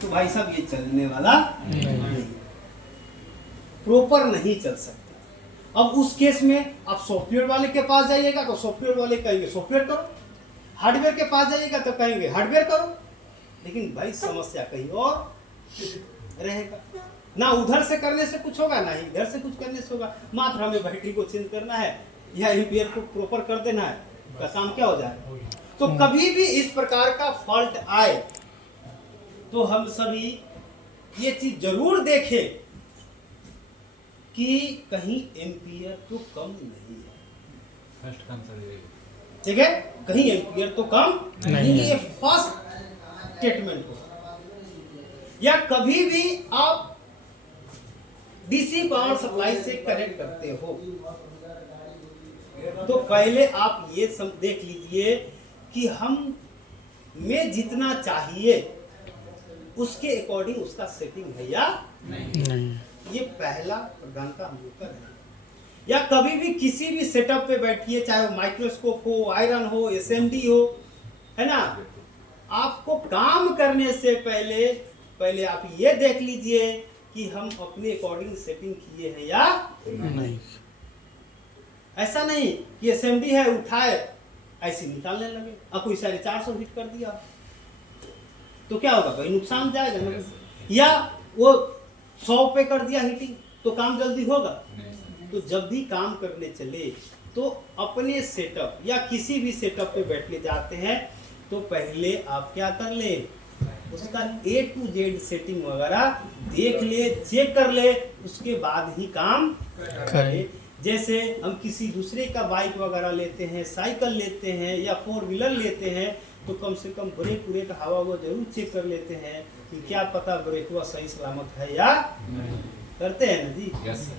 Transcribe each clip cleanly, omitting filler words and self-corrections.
तो भाई साहब ये चलने वाला नहीं, प्रॉपर नहीं चल सकता। अब उस केस में आप सॉफ्टवेयर वाले के पास जाइएगा तो सॉफ्टवेयर वाले कहेंगे सॉफ्टवेयर करो, हार्डवेयर के पास जाइएगा तो कहेंगे हार्डवेयर करो, लेकिन भाई समस्या कहीं और रहेगा। ना उधर से करने से कुछ होगा, ना ही इधर से कुछ करने से होगा। मात्र हमें बैटरी को चेंज करना है या एम्पियर को प्रॉपर कर देना है, का काम क्या हो जाएगा। तो कभी भी इस प्रकार का फॉल्ट आए तो हम सभी ये चीज जरूर देखें कि कहीं एम्पियर तो कम नहीं है। ठीक है, कहीं एम्पियर तो कम नहीं है, फर्स्ट स्टेटमेंट हो। या कभी भी आप डीसी पावर सप्लाई से कनेक्ट करते हो तो पहले आप ये सब देख लीजिए कि हम में जितना चाहिए उसके अकॉर्डिंग उसका सेटिंग है या नहीं। ये पहला प्रधानता हम लोग का है। या कभी भी किसी भी सेटअप पे बैठिए, चाहे वो माइक्रोस्कोप हो, आयरन हो, एसएमडी हो, है ना, आपको काम करने से पहले आप ये देख लीजिए कि हम अपने अकॉर्डिंग सेटिंग किए हैं या नहीं। ऐसा नहीं कि एसएमडी है उठाए ऐसे निकालने लगे, अब कोई 450 हिट कर दिया तो क्या होगा भाई, नुकसान जाएगा ना। या वो 100 पे कर दिया हीटिंग तो काम जल्दी होगा। तो जब भी काम करने चले तो अपने सेटअप या किसी भी सेटअप पे बैठने जाते हैं तो पहले आप क्या कर ले, उसका A to Z सेटिंग वगैरह देख ले, चेक कर ले, उसके बाद ही काम करें। जैसे हम किसी दूसरे का बाइक वगैरह लेते हैं, साइकिल लेते हैं या 4 व्हीलर लेते हैं तो कम से कम ब्रेक व्रेक हवा वो जरूर चेक कर लेते हैं कि क्या पता ब्रेक हुआ सही सलामत है या नहीं। करते हैं ना जी।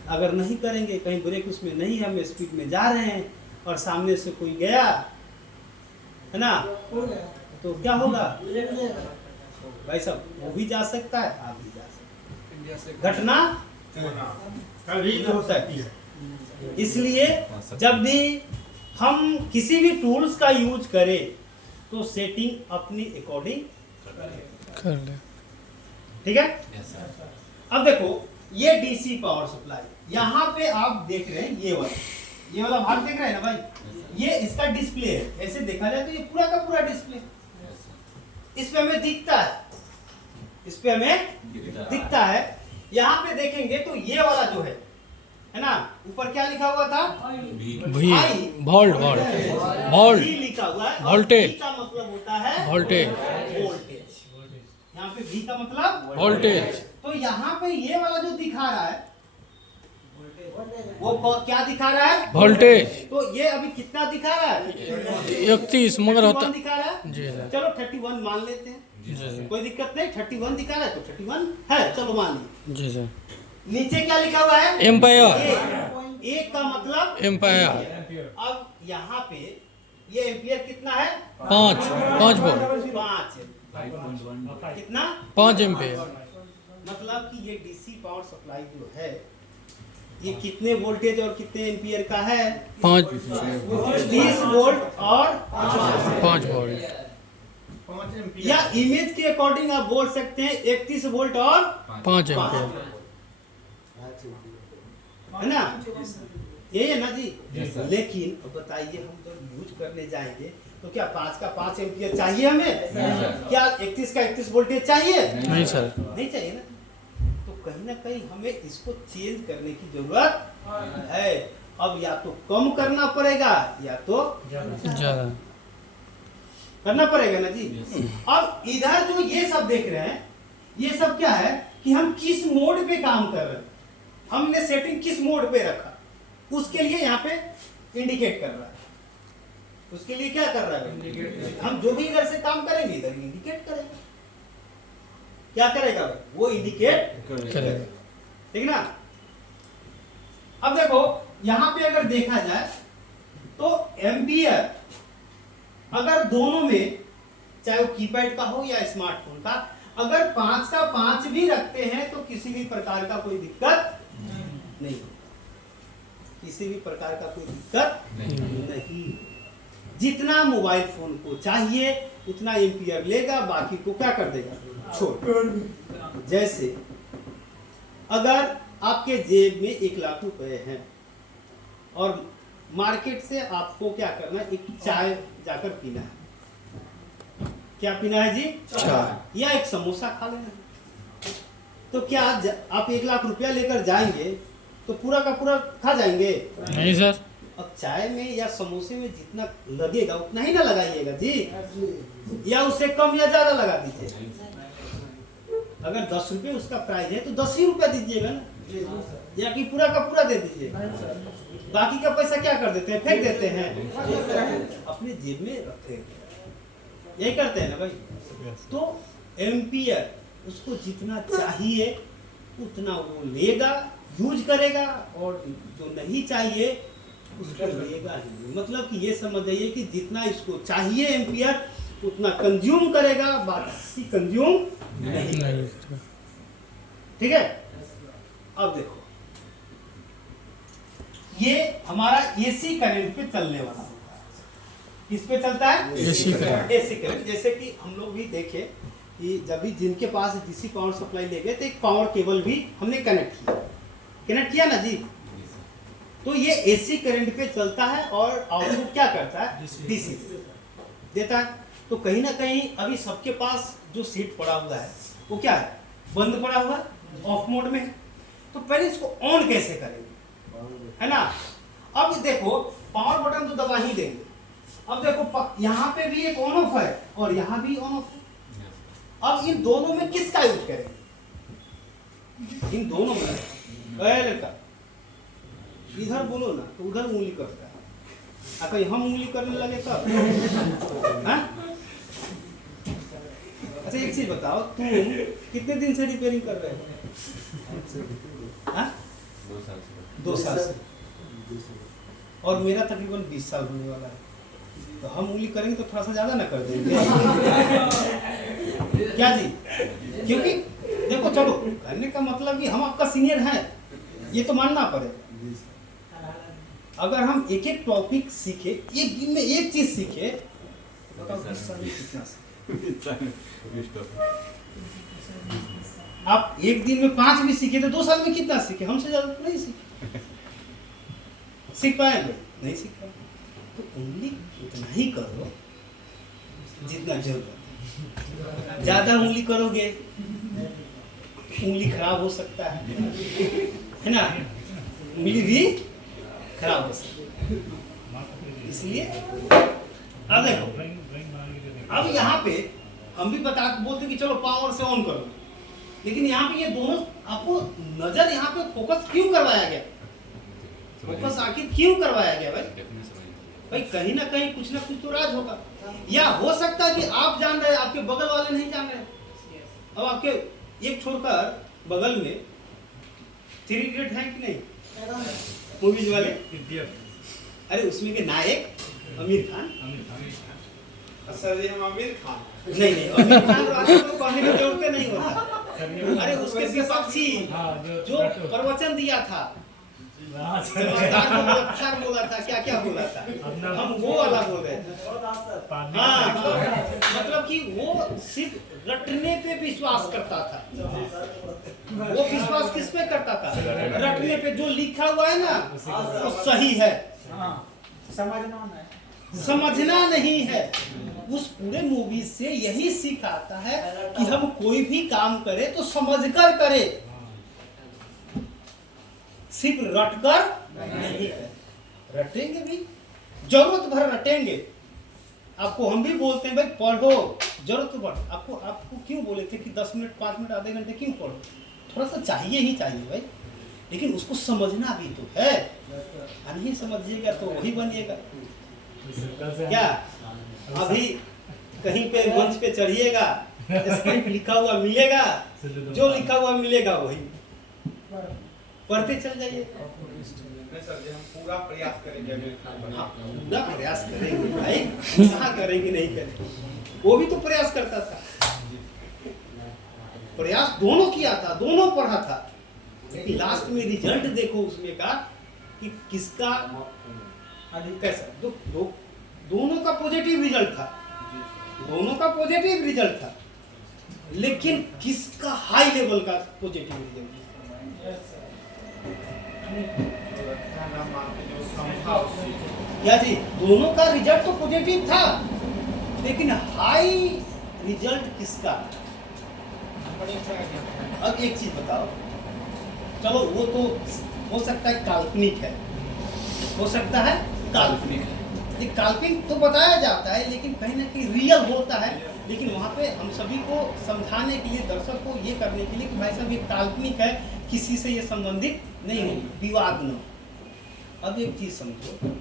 अगर नहीं करेंगे, कहीं ब्रेक उसमें नहीं है, हम स्पीड में जा रहे हैं और सामने से कोई गया है ना, तो क्या होगा भाई साहब, वो भी जा सकता है, आप भी जा सकते हैं, घटना कभी हो सकती है। इसलिए जब भी हम किसी भी टूल्स का यूज करें तो सेटिंग अपनी अकॉर्डिंग कर ले। ठीक है। अब देखो ये डीसी पावर सप्लाई, यहाँ पे आप देख रहे हैं ये वाला भाग देख रहे हैं ना भाई, ये इसका डिस्प्ले है। ऐसे देखा जाए तो ये पूरा का पूरा डिस्प्ले, इस पे हमें दिखता है, इस पे हमें दिखता है। यहाँ पे देखेंगे तो ये वाला जो है ना, ऊपर क्या लिखा हुआ था, वोल्ट लिखा हुआ है, वोल्टेज का मतलब होता है वोल्टेज। यहाँ पे V का मतलब वोल्टेज। तो यहाँ पे ये वाला जो दिखा रहा है वो क्या दिखा रहा है, वोल्टेज। तो ये अभी कितना दिखा रहा है, 31 मगर होता दिखा रहा है जी। चलो 31 मान लेते हैं, कोई दिक्कत नहीं। 31 दिखा रहा है तो 31 है, चलो मान लीजिए जी सर। नीचे क्या लिखा हुआ है, एम्पायर। एक का मतलब एम्पायर। अब यहाँ पे ये एम्पियर कितना है, 5 वोल्ट, 5 कितना, 5 एम्पियर। मतलब कि ये डीसी पावर सप्लाई जो है ये कितने वोल्टेज और कितने एम्पियर का है, 30 वोल्ट और 5 वोल्ट। या इमेज के अकॉर्डिंग आप बोल सकते हैं 31 वोल्ट और 5 एम्पियर, है ना, ये है ना जी। लेकिन अब बताइए हम जब यूज करने जाएंगे तो क्या 5 का 5 एम्पियर चाहिए हमें, क्या 31 का 31 वोल्टेज चाहिए, नहीं सर, नहीं चाहिए ना। तो कहीं ना कहीं हमें इसको चेंज करने की जरूरत है। अब या तो कम करना पड़ेगा या तो ज्यादा करना पड़ेगा ना जी। अब इधर जो ये सब देख रहे हैं, ये सब क्या है कि हम किस मोड पे काम कर रहे हैं, हमने सेटिंग किस मोड पे रखा, उसके लिए यहाँ पे इंडिकेट कर रहा है। उसके लिए क्या कर रहा है, हम जो भी इधर से काम करेंगे इधर इंडिकेट करेगा। क्या करेगा वो, इंडिकेट करेगा। ठीक ना। अब देखो यहाँ पे अगर देखा जाए तो एम्पियर अगर दोनों में, चाहे वो कीपैड का हो या स्मार्टफोन का, अगर 5 का 5 भी रखते हैं तो किसी भी प्रकार का कोई दिक्कत नहीं, किसी भी प्रकार का कोई दिक्कत नहीं। जितना मोबाइल फोन को चाहिए उतना एम्पियर लेगा, बाकी को क्या कर देगा, छोड़। जैसे अगर आपके जेब में 1 लाख रुपए हैं और मार्केट से आपको क्या करना है, एक चाय जाकर पीना है। क्या पीना है जी, चाय, या एक समोसा खा लेना है। तो क्या आप 1 लाख रुपया लेकर जाएंगे तो पूरा का पूरा खा जाएंगे? नहीं सर। अब चाय में या समोसे में जितना लगेगा उतना ही ना लगाइएगा जी, या उससे कम या ज्यादा लगा दीजिए। अगर 10 रुपये उसका प्राइस है तो 10 ही रुपया दीजिएगा ना, या कि पूरा का पूरा दे दीजिए। बाकी का पैसा क्या कर देते हैं, फेंक देते हैं, अपने जेब में रखते हैं। यही करते हैं ना भाई। तो एम्पियर उसको जितना चाहिए उतना वो लेगा, यूज करेगा, और जो नहीं चाहिए उसको लेगा ही नहीं। मतलब कि ये समझ जाइए कि जितना इसको चाहिए एम्पियर उतना कंज्यूम करेगा, बाकी कंज्यूम नहीं करेगा। ठीक है। अब देखो ये हमारा एसी करंट पे चलने वाला होता है। किस पे चलता है, एसी करंट। AC current. जैसे कि हम लोग भी देखे कि जब भी जिनके पास डीसी पावर सप्लाई ले गए तो एक पावर केबल भी हमने कनेक्ट किया ना जी। तो ये एसी करंट पे चलता है और आउटपुट क्या करता है, डीसी देता है। तो कहीं ना कहीं अभी सबके पास जो सीट पड़ा हुआ है वो क्या है, बंद पड़ा हुआ है, ऑफ मोड में है। तो पहले इसको ऑन कैसे करेंगे, है ना। अब देखो पावर बटन तो दबा ही देंगे। अब देखो यहाँ पे भी एक ऑन ऑफ है और यहाँ भी ऑन ऑफ है। अब इन दोनों में किसका यूज करेंगे, इन दोनों में पहले का इधर बोलो ना तो उधर उंगली करता है, अगर हम उंगली करने लगे तब। अच्छा एक चीज बताओ, तुम कितने दिन से रिपेयरिंग कर रहे हो? 2 साल से। और मेरा तकरीबन 20 साल होने वाला है। तो हम उंगली करेंगे तो थोड़ा सा ज्यादा ना कर देंगे क्या जी? क्योंकि देखो चलो करने का मतलब कि हम आपका सीनियर हैं, ये तो मानना पड़ेगा। अगर हम एक एक टॉपिक सीखे, एक दिन में एक चीज सीखे, बताओ 10 साल में कितना सीखे? आप एक दिन में 5 भी सीखे तो 2 साल में कितना सीखे? हमसे ज्यादा तो नहीं सीखे। सीख पाए नहीं सीख पाए। तो उंगली उतना ही करो जितना जरूरत है। ज्यादा उंगली करोगे उंगली खराब हो सकता है ना, उंगली भी खराब हो सकती है। इसलिए अब देखो, अब यहाँ पे हम भी बोलते कि चलो पावर से ऑन करो, लेकिन यहाँ पे ये दोनों आपको नजर यहाँ पे फोकस क्यों करवाया गया, फोकस आखिर क्यों करवाया गया भाई? कहीं ना कहीं कुछ ना कुछ तो राज होगा, या हो सकता है कि आप जान रहे आपके बगल वाले नहीं जान रहे। अब आपके एक छोड़कर बगल में 3 इडियट है कि नहीं मूवीज वाले? अरे उसमें के नायक आमिर खान। सर हम आमिर खान नहीं आमिर खान तो कहने की जरूरत नहीं होता। अरे उसके विपक्षी जो प्रवचन दिया था, बोला था, क्या क्या बोला था, हम वो वाला बोल रहे थे। हाँ, मतलब कि वो सिर्फ रटने पे विश्वास करता था। वो विश्वास किस पे करता था, रटने पे। जो लिखा हुआ है ना वो सही है, समझना नहीं है। उस पूरे मूवी से यही सीख आता है कि हम कोई भी काम करें तो समझकर करें, सिर्फ रटकर नहीं है। रटेंगे भी, जरूरत भर रटेंगे। आपको हम भी बोलते हैं भाई पढ़ो, जरूरत भर। आपको क्यों बोले थे कि 10 मिनट 5 मिनट आधे घंटे क्यों पढ़ो? थोड़ा सा चाहिए ही चाहिए भाई, लेकिन उसको समझना भी तो है। नहीं समझिएगा तो वही बनिएगा क्या? अभी कहीं पे मंच पे चढ़िएगा, स्क्रिप्ट लिखा हुआ मिलेगा, जो लिखा हुआ मिलेगा वही पढ़ते चल जाइए। सर हम पूरा प्रयास करेंगे, पूरा प्रयास करेंगे भाई, कहाँ करेंगे नहीं करेंगे। वो भी तो प्रयास करता था, प्रयास दोनों किया था, दोनों पढ़ा था, लेकिन लास्ट में रिजल्ट देखो उसमें का कि किसका कैसा। दोनों का पॉजिटिव रिजल्ट था। दोनों का पॉजिटिव रिजल्ट था, लेकिन किसका हाई लेवल का पॉजिटिव रिजल्ट? क्या जी, दोनों का रिजल्ट तो पॉजिटिव था, लेकिन हाई रिजल्ट किसका? अब एक चीज बताओ, चलो वो तो हो सकता है काल्पनिक है, हो सकता है काल्पनिक है, ये काल्पनिक तो बताया जाता है, लेकिन कहीं ना कहीं रियल होता है। लेकिन वहाँ पे हम सभी को समझाने के लिए, दर्शक को ये करने के लिए कि भाई साहब ये काल्पनिक है, किसी से ये संबंधित नहीं है, विवाद न। अब एक चीज समझो,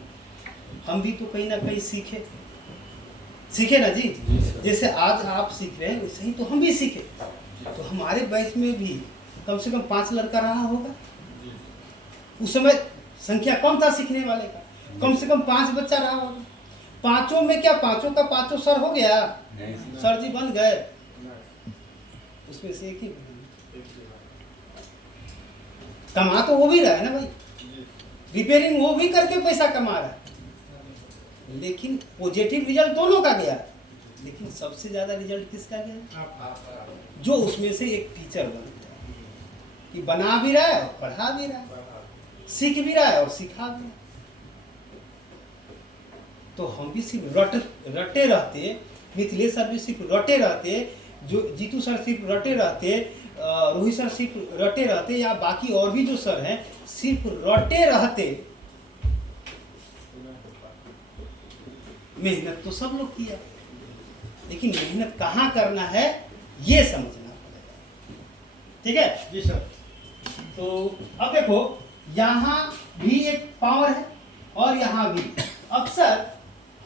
हम भी तो कहीं ना कहीं सीखे ना जी, जैसे आज आप सीख रहे हैं वैसे ही तो हम भी सीखे। तो हमारे बैच में भी कम से कम 5 लड़का रहा होगा, उस समय संख्या कम था सीखने वाले का, कम से कम 5 बच्चा रहा होगा। पांचों में क्या पांचों का पांचों सर हो गया? सर जी बन गए, उसमें से एक ही कमा तो वो भी रहा है ना भाई, रिपेयरिंग वो भी करके पैसा कमा रहा है, लेकिन पॉजिटिव रिजल्ट दोनों का गया, लेकिन सबसे ज्यादा रिजल्ट किसका गया? जो उसमें से एक टीचर बन गया, कि बना भी रहा है और पढ़ा भी रहा है, सीख भी रहा है और सिखा भी रहा है। तो हम भी सिर्फ रटे रहते, मिथिलेश सर भी सिर्फ रटे रहते, जो जीतू सर सिर्फ रटे रहते, रोहित सर सिर्फ रटे रहते, या बाकी और भी जो सर हैं सिर्फ रटे रहते, मेहनत तो सब लोग किया, लेकिन मेहनत कहाँ करना है ये समझना पड़ेगा। ठीक है जी सर। तो अब देखो, यहाँ भी एक पावर है और यहाँ भी। अक्सर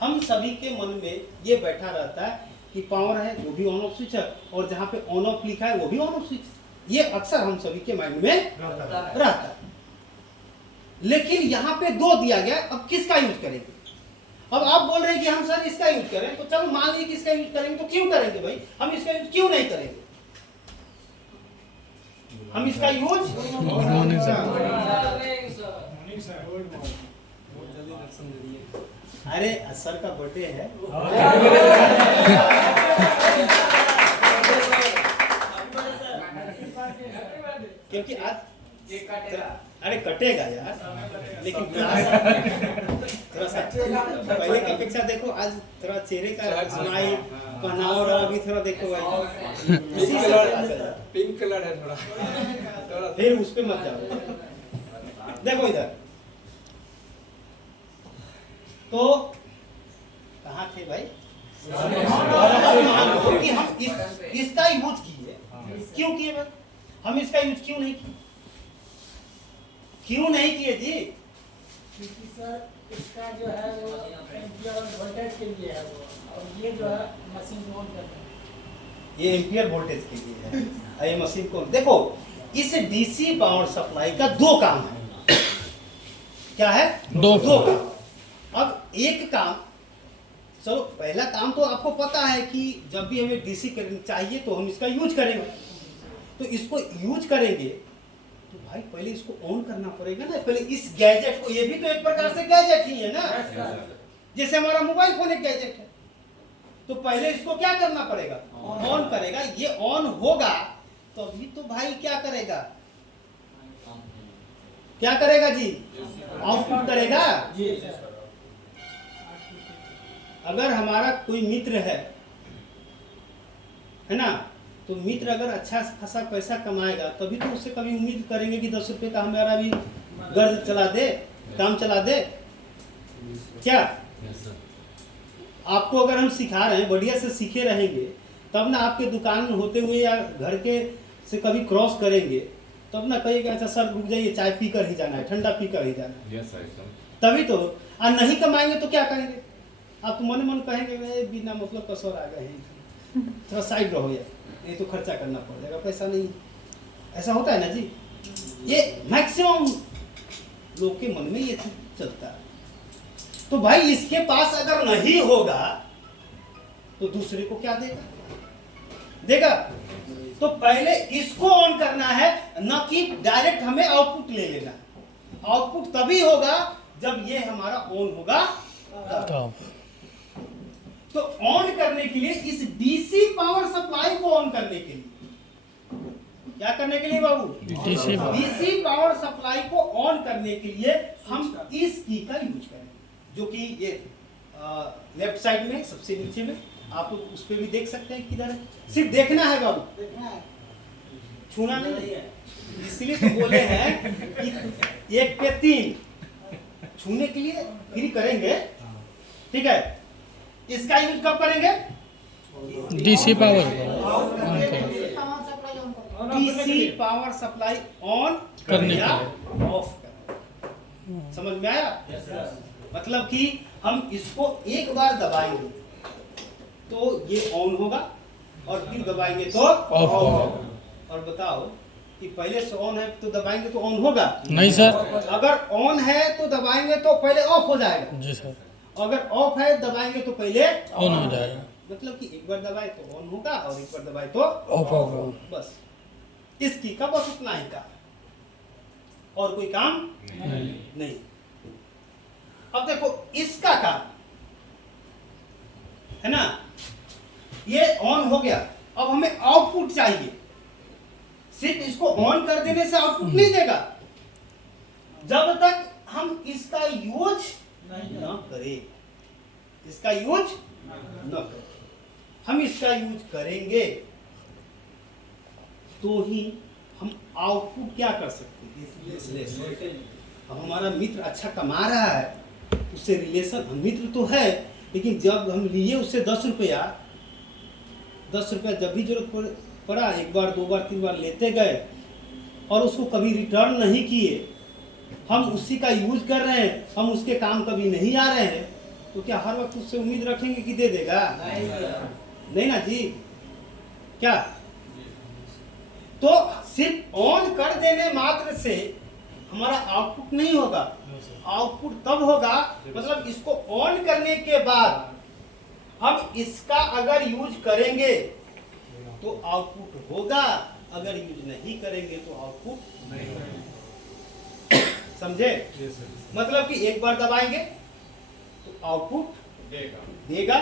हम सभी के मन में ये बैठा रहता है कि पावर है वो भी ऑन ऑफ स्विच है, और जहाँ पे ऑन ऑफ लिखा है वो भी ऑन ऑफ स्विच, ये अक्सर हम सभी के माइंड में रहता है। लेकिन यहाँ पे 2 दिया गया, अब किसका यूज करेंगे? अब आप बोल रहे हैं कि हम सर इसका यूज करें, तो चलो मान लीजिए कि इसका यूज करेंगे, तो क्यों करेंगे भाई? हम इसका यूज क्यों नहीं करेंगे? हम इसका यूज अरे सर का बर्थडे है, क्योंकि आज अरे कटेगा यार, लेकिन थोड़ा सा पहले की अपेक्षा देखो, आज थोड़ा चेहरे का स्माइल, पहनावा अभी थोड़ा देखो भाई, पिंक कलर है थोड़ा, फिर उस पे मत जाओ। देखो इधर, तो कहाँ थे भाई? कि हम इसका यूज किए, क्यों किए भाई? हम इसका यूज क्यों नहीं किए? क्यों नहीं किए जी? क्योंकि सर इसका जो है वो एम्पियर और वोल्टेज के लिए है वो, और ये जो है मशीन को ऑन करना है। ये एम्पियर वोल्टेज के लिए है, ये मशीन को। देखो, इस डीसी पावर सप्लाई का 2 काम है। क्या है? 2 काम। अब एक काम, चलो पहला काम तो आपको पता है कि जब भी हमें डीसी करनी चाहिए तो हम इसका यूज करेंगे। तो इसको यूज करेंगे तो भाई पहले इसको ऑन करना पड़ेगा ना, पहले इस गैजेट को, ये भी तो एक प्रकार से गैजेट ही है ना, जैसे हमारा मोबाइल फोन एक गैजेट है। तो पहले इसको क्या करना पड़ेगा? ऑन करेगा। ये ऑन होगा तो अभी तो भाई क्या करेगा? क्या करेगा जी? आउटपुट करेगा जी। अगर हमारा कोई मित्र है ना, तो मित्र अगर अच्छा खासा पैसा कमाएगा तभी तो उससे कभी उम्मीद करेंगे कि 10 रुपए का हमारा भी गर्द चला दे, काम चला दे। क्या आपको अगर हम सिखा रहे हैं, बढ़िया से सीखे रहेंगे तब ना, आपके दुकान में होते हुए या घर के से कभी क्रॉस करेंगे तब ना कहिएगा अच्छा सर रुक जाइए, चाय पी कर ही जाना है, ठंडा पी कर ही जाना है। तभी तो। और नहीं कमाएंगे तो क्या कहेंगे? आप तो मन मन कहेंगे बिना मतलब कसौर आ गए हैं, थोड़ा साइड रहो यार, नहीं तो खर्चा करना पड़ जाएगा, पैसा नहीं। ऐसा होता है ना जी, ये मैक्सिमम लोग के मन में ये चलता है। तो भाई इसके पास अगर नहीं होगा तो दूसरे को क्या देगा? तो पहले इसको ऑन करना है, न कि डायरेक्ट हमें आउटपुट ले लेना है। आउटपुट तभी होगा जब ये हमारा ऑन होगा। तो ऑन करने के लिए इस डीसी पावर सप्लाई को ऑन करने के लिए क्या करने के लिए बाबू, डीसी पावर सप्लाई को ऑन करने के लिए हम इस की का यूज करें, जो कि ये लेफ्ट साइड में सबसे नीचे में आप लोग उस पे भी देख सकते हैं किधर है, सिर्फ देखना है बाबू, छूना नहीं है। इसलिए तो बोले हैं कि 1 पे 3 छूने के लिए फ्री करेंगे, ठीक है। इसका यूज कब करेंगे, DC power DC power supply on करने या ऑफ करना। समझ में आया? मतलब कि हम इसको एक बार दबाएंगे तो ये ऑन होगा और फिर दबाएंगे तो ऑफ होगा। और बताओ कि पहले से ऑन है तो दबाएंगे तो ऑन होगा नहीं सर। अगर ऑन है तो दबाएंगे तो पहले ऑफ हो जाएगा, जी सर। अगर ऑफ है दबाएंगे तो पहले ऑन हो जाएगा। मतलब कि एक बार दबाए तो ऑन होगा और एक बार दबाए तो ऑफ होगा। बस इसकी का बस उतना ही का, और कोई काम नहीं। अब देखो इसका काम है ना, ये ऑन हो गया, अब हमें आउटपुट चाहिए। सिर्फ इसको ऑन कर देने से आउटपुट नहीं देगा, जब तक हम इसका यूज न करें, इसका यूज न करें। हम इसका यूज करेंगे तो ही हम आउटपुट क्या कर सकते हैं। अब हमारा मित्र अच्छा कमा रहा है, उससे रिलेशन, हम मित्र तो है, लेकिन जब हम लिए उससे 10 रुपया जब भी जरूरत पड़ा, 1 बार 2 बार 3 बार लेते गए और उसको कभी रिटर्न नहीं किए, हम उसी का यूज कर रहे हैं, हम उसके काम कभी नहीं आ रहे हैं, तो क्या हर वक्त उससे उम्मीद रखेंगे कि दे देगा? नहीं ना जी। क्या तो सिर्फ ऑन कर देने मात्र से हमारा आउटपुट नहीं होगा, आउटपुट तब होगा, मतलब इसको ऑन करने के बाद हम इसका अगर यूज करेंगे तो आउटपुट होगा, अगर यूज नहीं करेंगे तो आउटपुट नहीं होगा। समझे? मतलब कि एक बार दबाएंगे तो आउटपुट देगा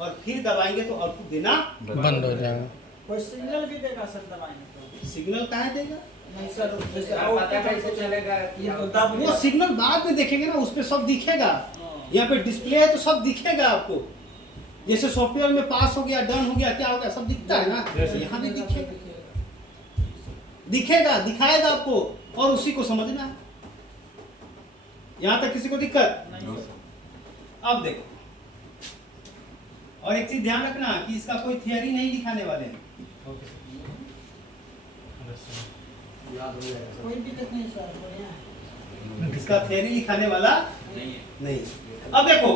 और फिर दबाएंगे तो आउटपुट देना बंद हो जाएगा। कोई सिग्नल भी देगा सर दबाएंगे तो? सिग्नल कहाँ देगा? नहीं सर, जैसे पता कैसे चलेगा? ये तो दब वो सिग्नल बाद में देखेंगे ना, उस पे सब दिखेगा। यहाँ पे डिस्प्ले है तो सब दिखेगा आपको, जैसे सॉफ्टवेयर में पास हो गया, डन हो गया, क्या हो गया, सब दिखता है ना, यहाँ भी दिखेगा, दिखाएगा आपको, और उसी को समझना है। यहाँ तक किसी को दिक्कत? अब देखो, और एक चीज ध्यान रखना कि इसका कोई थियरी नहीं दिखाने वाले हैं। कोई दिक्कत नहीं सर, बढ़िया है। इसका थियरी लिखाने वाला नहीं। अब देखो,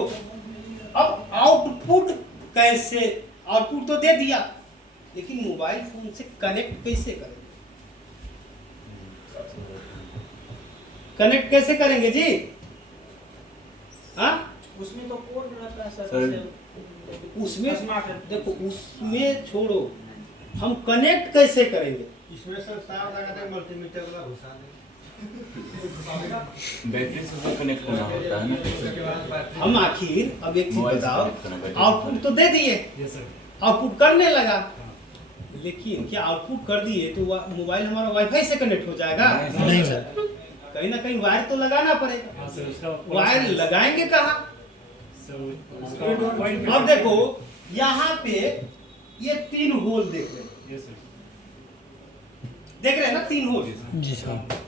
अब आउटपुट कैसे, आउटपुट तो दे दिया, लेकिन मोबाइल फोन से कनेक्ट कैसे करेंगे? कनेक्ट कैसे करेंगे जी? हाँ, उसमें तो कोड रहता है सर, सर, उसमें देखो, उसमें छोड़ो, हम कनेक्ट कैसे करेंगे? इसमें सर तार लगा दे, मल्टीमीटर वाला घुसा दे, बैटरी से कनेक्ट करना होता है ना। हम आखिर अब एक चीज मोबाइल से बताओ, कनेक्ट करना बैटरी आउटपुट तो दे दिए, आउटपुट करने लगा, लेकिन क्या आउटपुट कर दिए तो मोबाइल हमारा वाईफाई से कनेक्ट हो जाएगा? नहीं सर। कहीं ना कहीं वायर तो लगाना पड़ेगा। वायर लगाएंगे कहाँ? अब देखो, यहाँ पे ये 3 होल देख रहे हैं, देख रहे हैं ना 3 होल। जी सर।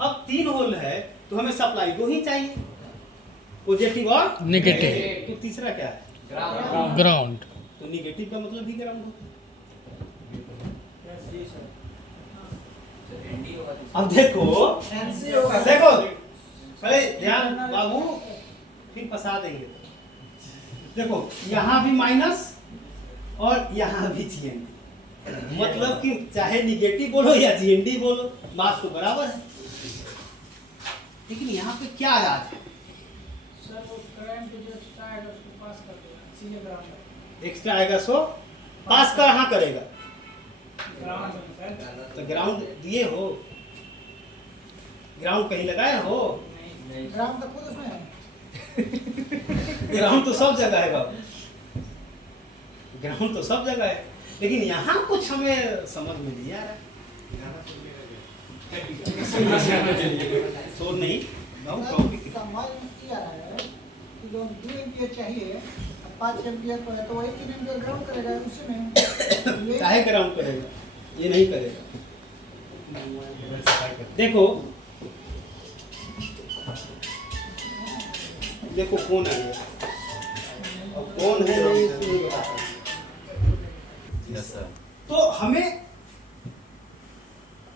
अब 3 होल है तो हमें सप्लाई 2 ही चाहिए, पॉजिटिव और नेगेटिव। तो तीसरा क्या है? ग्राउंड। तो नेगेटिव का मतलब भी ग्राउंड होता है। अब देखो, फैंसी होगा देखो, पहले ध्यान बाबू, फिर फंसा देंगे। देखो, यहाँ भी माइनस और यहाँ भी GND, मतलब कि चाहे निगेटिव बोलो या GND बोलो, बात तो बराबर है। लेकिन यहाँ पे क्या राज है? सर, वो करंट जो एक्स्ट्रा आएगा उसको पास कर देगा सीधे ग्राउंड एक्स्ट्रा आएगा सो पास कहाँ करेगा? ग्राउंड में सर। तो ग्राउंड दिए हो, ग्राउंड कहीं लगाए हो? ग्राउंड तो खुद उसमें है। ग्राउंड तो सब जगह है बाबू, ग्राउंड तो सब जगह है, लेकिन यहाँ कुछ हमें समझ में नहीं आ रहा है। शोर नहीं, बहुत टॉपिक समझ नहीं आ रहा है कि जो 2 एम्पियर चाहिए 5 एम्पियर पर है तो वही 3 एम्पियर ग्राउंड करेगा उसी में ये काहे ग्राउंड करेगा, ये नहीं करेगा। देखो देखो कौन है ये, अब कौन है नहीं इसको नहीं बताता। Yes sir. तो हमें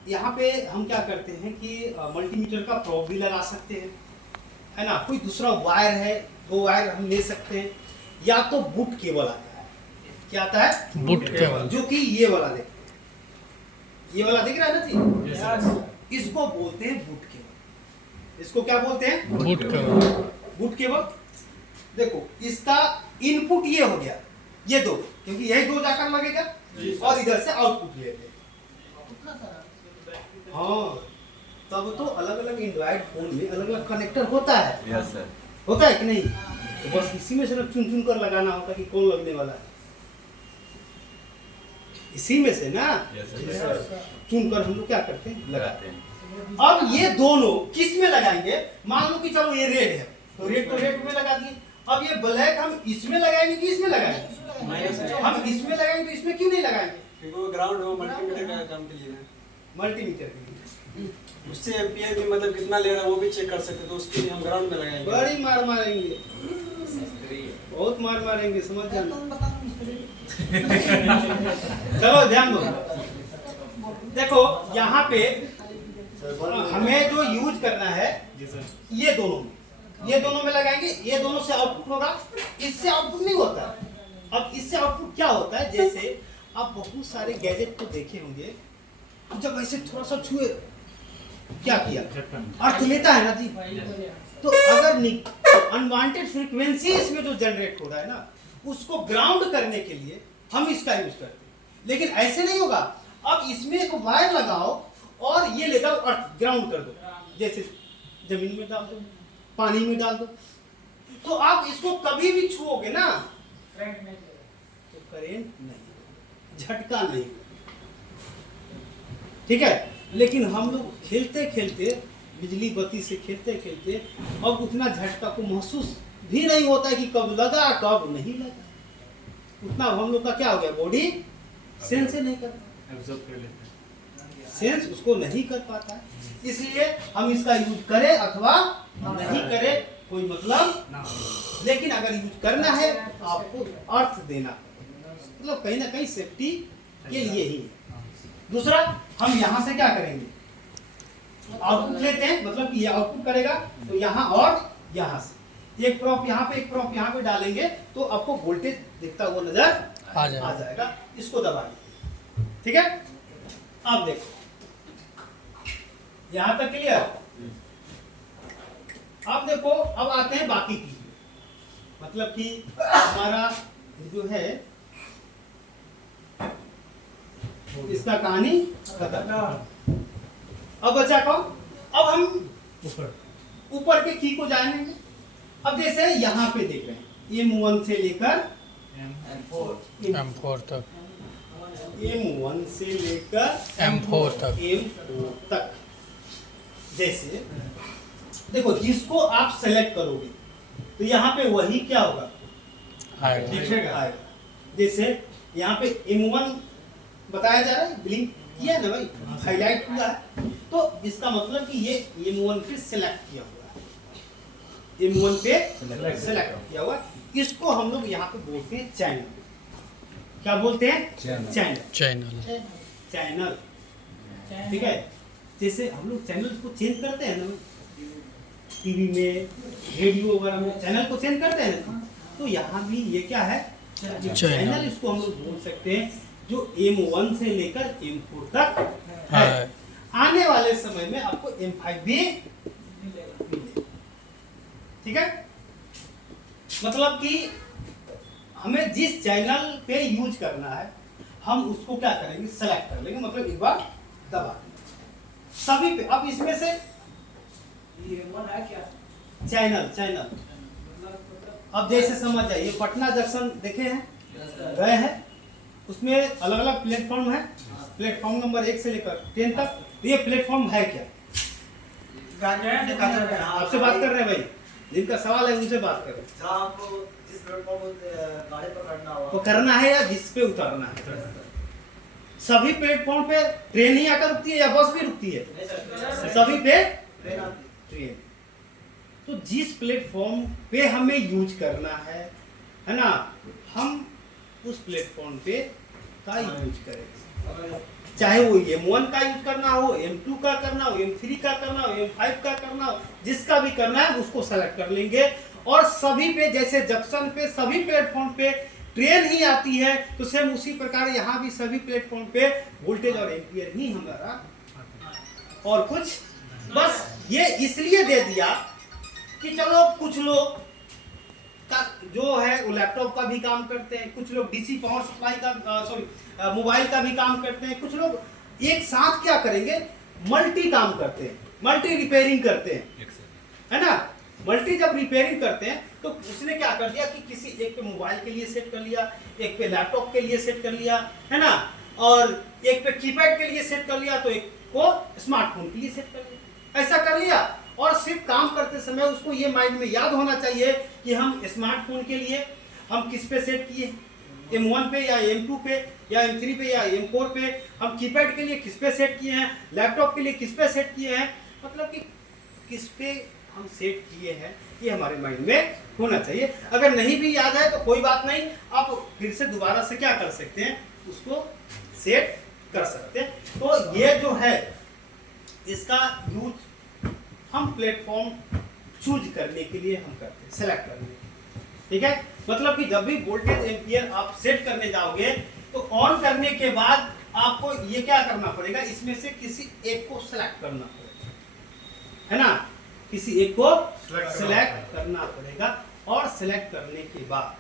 यहाँ पे हम क्या करते हैं कि मल्टीमीटर का प्रोब भी लगा सकते हैं, है ना। कोई दूसरा वायर है, 2 वायर हम ले सकते हैं, या तो बूट केबल आता है। क्या आता है? Boot cable. जो कि ये वाला देखते हैं, ये वाला दिख रहा है ना जी, इसको बोलते हैं बूट केबल। इसको क्या बोलते हैं? Boot cable. Boot cable. देखो इसका इनपुट ये हो गया, ये 2, क्योंकि यही 2 जाकर लगेगा और इधर से आउटपुट लेते हैं। कितना सारा हाँ, तब तो अलग अलग एंड्रॉइड फोन में अलग अलग कनेक्टर होता है। Yes sir. होता है कि नहीं? तो बस इसी में से चुन चुन कर लगाना होता कि कौन लगने वाला है, इसी में से ना यस सर। चुन कर हम लोग क्या करते हैं, लगाते लगाते हैं। हैं। अब ये दोनों किस में लगाएंगे? मान लो कि चलो ये रेड है, तो रेड में लगा दिए। अब ये ब्लैक हम इसमें लगाएंगे कि इसमें लगाएंगे? हम इसमें लगाएंगे, तो इसमें क्यों नहीं लगाएंगे? क्योंकि वो ग्राउंड वो मल्टीमीटर का काम के लिए है। मल्टीमीटर के लिए उससे एम्पियर भी मतलब कितना ले रहा है वो भी चेक कर सकते हैं, तो उसके लिए हम ग्राउंड में लगाएंगे। बड़ी मार मारेंगे, बहुत मार मारेंगे, समझ जाना। तुम बताओ मिस्त्री चलो ध्यान दो। देखो यहाँ पे हमें जो यूज करना है ये दोनों में लगाएंगे। ये दोनों से आउटपुट होगा, इससे आउटपुट नहीं होता। अब इससे आउटपुट क्या होता है? जैसे आप बहुत सारे गैजेट को देखे होंगे, जब ऐसे थोड़ा सा छुए क्या किया, अर्थ लेता है ना जी। तो अगर अनवांटेड फ्रीक्वेंसी इसमें जो जनरेट हो रहा है ना, उसको ग्राउंड करने के लिए हम इसका यूज करते हैं। लेकिन ऐसे नहीं होगा। अब इसमें एक वायर लगाओ और ये ले जाओ अर्थ ग्राउंड कर दो, जैसे जमीन में डाल दो, पानी में डाल दो, तो आप इसको कभी भी छुओगे ना तो करेंट नहीं, झटका नहीं, ठीक है। लेकिन हम लोग खेलते खेलते, बिजली बत्ती से खेलते खेलते अब उतना झटका को महसूस भी नहीं होता है कि कब लगा कब नहीं लगा। उतना हम लोग का क्या हो गया, बॉडी सेंस नहीं करता, सेंस उसको नहीं कर पाता है। इसलिए हम इसका यूज करें अथवा नहीं करें कोई मतलब, लेकिन अगर यूज करना है तो आपको अर्थ देना, मतलब कहीं ना कहीं सेफ्टी के लिए ही है। दूसरा, हम यहाँ से क्या करेंगे, आउटपुट लेते हैं, मतलब कि ये आउटपुट करेगा तो यहाँ और यहाँ से एक प्रॉप यहाँ पे, एक प्रॉप यहाँ पे डालेंगे तो आपको वोल्टेज दिखता हुआ नजर आ जाएगा। इसको दबाइए, ठीक है। अब देखो यहाँ तक क्लियर। अब देखो, अब आते हैं बाकी की, मतलब कि हमारा जो है इसका कहानी खत्म। अब बचा कौन? अब हम ऊपर के की को जानेंगे। अब जैसे यहाँ पे देख रहे हैं M1 से लेकर M4 तक, M1 से लेकर M4 तक, M4 तक। जैसे देखो, जिसको आप सेलेक्ट करोगे तो यहाँ पे वही क्या होगा, आएगा। जैसे यहाँ पे M1 बताया जा रहा है, ब्लिंक किया ना भाई, हाईलाइट हुआ है, तो इसका मतलब कि ये M1 पे सेलेक्ट किया हुआ है, M1 पे सेलेक्ट किया हुआ है। इसको हम लोग यहाँ पे बोलते हैं चैनल। क्या बोलते हैं? चैनल। चैनल, ठीक है। जैसे हम लोग चैनल को चेंज करते हैं ना, टीवी में, रेडियो वगैरह में चैनल को चेंज करते हैं ना, तो यहाँ भी ये क्या है, चैनल। इसको हम लोग बोल सकते हैं जो M1 से लेकर M4 तक है। आने वाले समय में आपको M5 भी मिलेगा, ठीक है। मतलब कि हमें जिस चैनल पे यूज करना है हम उसको क्या करेंगे, सेलेक्ट कर लेंगे, मतलब एक बार दबा देंगे सभी पे। अब इसमें से चैनल, अब जैसे समझ जाइए, पटना जंक्शन देखे हैं, गए हैं, उसमें अलग अलग प्लेटफॉर्म है, प्लेटफॉर्म नंबर 1 से लेकर 10 तक। ये प्लेटफॉर्म है क्या? आपसे बात कर रहे हैं भाई, जिनका सवाल है उनसे बात करें। आपको जिस प्लेटफॉर्म गाड़ी पकड़ना हो तो करना है या जिस पे उतरना है? सभी प्लेटफॉर्म पे ट्रेन ही आकर रुकती है या बस भी रुकती है? सभी पे ट्रेन। तो जिस प्लेटफॉर्म पे हमें यूज करना है ना, हम उस प्लेटफॉर्म पे का यूज करें। चाहे वो M1 का यूज करना हो, M2 का करना हो, M3 का करना हो, M5 का करना हो, जिसका भी करना है उसको सेलेक्ट कर लेंगे। और सभी पे, जैसे जंक्शन पे सभी प्लेटफॉर्म पे ट्रेन ही आती है, तो सेम उसी प्रकार यहाँ भी सभी प्लेटफॉर्म पे वोल्टेज और एम्पियर ही हमारा, और कुछ बस ये इसलिए दे दिया कि चलो कुछ लोग का जो है वो लैपटॉप का भी काम करते हैं, कुछ लोग डीसी पावर सप्लाई का मोबाइल का भी काम करते हैं, कुछ लोग एक साथ क्या करेंगे, मल्टी काम करते हैं, मल्टी रिपेयरिंग करते हैं, है ना। मल्टी जब रिपेयरिंग करते हैं तो उसने क्या कर दिया कि किसी एक पे मोबाइल के लिए सेट कर लिया, एक पे लैपटॉप के लिए सेट कर लिया, है ना, और एक पे कीपैड के लिए सेट कर लिया, तो एक को स्मार्टफोन के लिए सेट कर लिया। ऐसा कर लिया, और सिर्फ काम करते समय उसको ये माइंड में याद होना चाहिए कि हम स्मार्टफोन के लिए हम किस पे सेट किए, M1 पे या M2 पे या M3 पे या M4 पे, हम कीपैड के लिए किस पे सेट किए हैं, लैपटॉप के लिए किस पे सेट किए हैं, मतलब कि किस पे हम सेट किए हैं, ये हमारे माइंड में होना चाहिए। अगर नहीं भी याद है तो कोई बात नहीं, आप फिर से दोबारा से क्या कर सकते हैं, उसको सेट कर सकते हैं। तो ये जो है इसका यूज हम प्लेटफॉर्म चूज करने के लिए हम करते हैं, सेलेक्ट करने के लिए, ठीक है। मतलब कि जब भी वोल्टेज एम्पियर आप सेट करने जाओगे तो ऑन करने के बाद आपको ये क्या करना पड़ेगा, इसमें से किसी एक को सेलेक्ट करना पड़ेगा, है ना, किसी एक को सेलेक्ट करना पड़ेगा। और सेलेक्ट करने के बाद,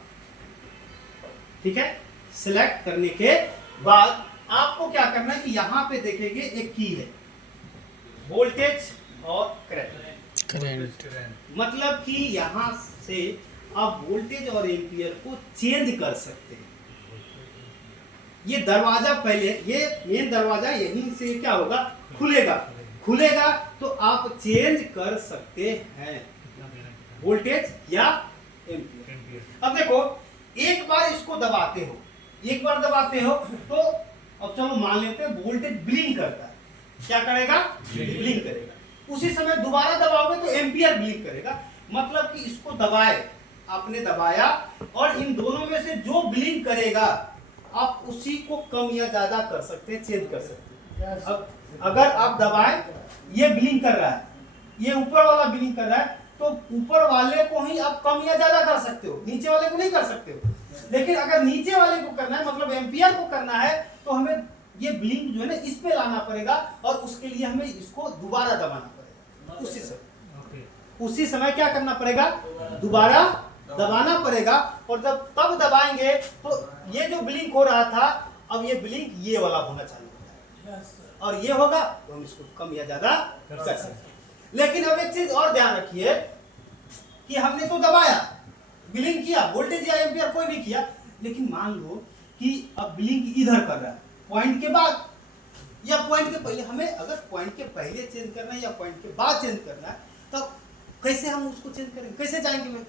ठीक है, सेलेक्ट करने के बाद आपको क्या करना है कि यहाँ पे देखेंगे एक की है, वोल्टेज और करंट। मतलब कि यहाँ से आप वोल्टेज और एम्पियर को चेंज कर सकते हैं। ये दरवाजा पहले, ये मेन दरवाजा यहीं से क्या होगा, खुलेगा तो आप चेंज कर सकते हैं वोल्टेज या एम्पियर। अब देखो, एक बार इसको दबाते हो तो अब चलो मान लेते हैं वोल्टेज ब्लिंक करता है, क्या करेगा, ब्लिंक करेगा। उसी समय दोबारा दबाओगे तो एम्पियर ब्लिंक करेगा। मतलब कि इसको दबाए, आपने दबाया, और इन दोनों में से जो ब्लिंक करेगा आप उसी को कम या ज्यादा कर सकते हैं, चेंज कर सकते हैं। अब अगर आप दबाएं, ये ब्लिंक कर रहा है, ये ऊपर वाला ब्लिंक कर रहा है, तो ऊपर वाले को ही आप कम या ज्यादा कर सकते हो, नीचे वाले को नहीं कर सकते हो। लेकिन अगर नीचे वाले को करना है, मतलब एम्पियर को करना है, तो हमें ये ब्लिंक जो है ना इस पे लाना पड़ेगा, और उसके लिए हमें इसको दोबारा दबाना पड़ेगा। उसी समय क्या करना पड़ेगा, दोबारा दबाना पड़ेगा। और जब तब दबाएंगे तो ये जो ब्लिंक हो रहा था, अब ये ब्लिंक ये वाला होना चालू हो जाएगा, और ये होगा तो हम इसको कम या ज्यादा कर सकते हैं। लेकिन अब एक चीज और ध्यान रखिए कि हमने तो दबाया, ब्लिंक किया, वोल्टेज या एम्पियर कोई भी किया, लेकिन मान लो कि अब ब्लिंक इधर कर रहा है, पॉइंट के बाद या पॉइंट के पहले। हमें अगर पॉइंट के पहले चेंज करना है या पॉइंट के बाद चेंज करना है, तो कैसे हम उसको चेंज करेंगे, कैसे जाएंगे मैं?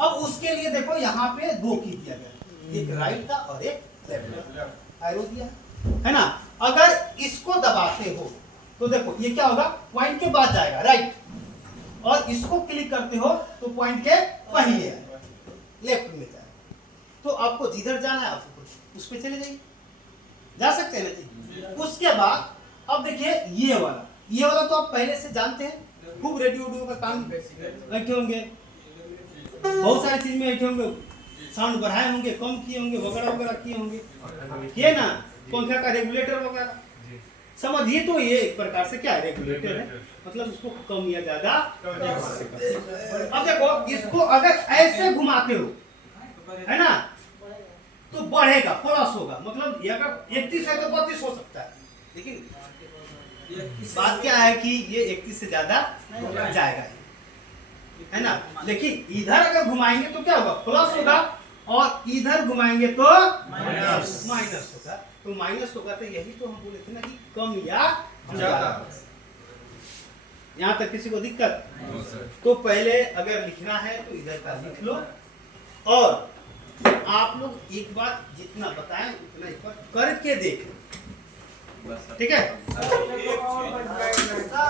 अब उसके लिए देखो यहाँ पे दो की दिया गया, एक राइट का और एक लेफ्ट का एरो दिया है ना। अगर इसको दबाते हो तो देखो ये क्या होगा, पॉइंट के बाद जाएगा राइट, और इसको क्लिक करते हो तो पॉइंट के पहले आएगा, लेफ्ट में जाएगा। तो आपको जिधर जाना है आपको उस पे चले जाइए, जा सकते हैं ना जी। उसके बाद अब देखिए ये वाला तो आप पहले से जानते हैं, खूब रेडियो का काम बैठे होंगे, बहुत सारी चीज में बैठे होंगे, साउंड बढ़ाए होंगे, कम किए होंगे, वगैरह किए होंगे, ये ना, पंखा का रेगुलेटर वगैरह समझिए। तो ये एक प्रकार से क्या है, रेगुलेटर है, मतलब उसको कम या ज्यादा। अब देखो इसको अगर ऐसे घुमाते हो, है ना, तो बढ़ेगा, प्लस होगा, मतलब ये अगर 31 है तो 32 हो सकता है। लेकिन बात क्या है कि ये 31 से ज्यादा जाएगा, है ना। लेकिन इधर अगर घुमाएंगे तो क्या होगा, प्लस होगा, और इधर घुमाएंगे तो माइनस। माइनस होगा। तो माइनस होगा तो यही तो हम बोले थे ना कि कम या ज्यादा। यहाँ तक किसी को दिक्कत? No sir. तो पहले अगर लिखना है तो इधर का लिख लो, और आप लोग एक बार जितना बताएं उतना एक बार करके देख लो, बस सर। ठीक है? सर, एक और बढ़ जाएगा।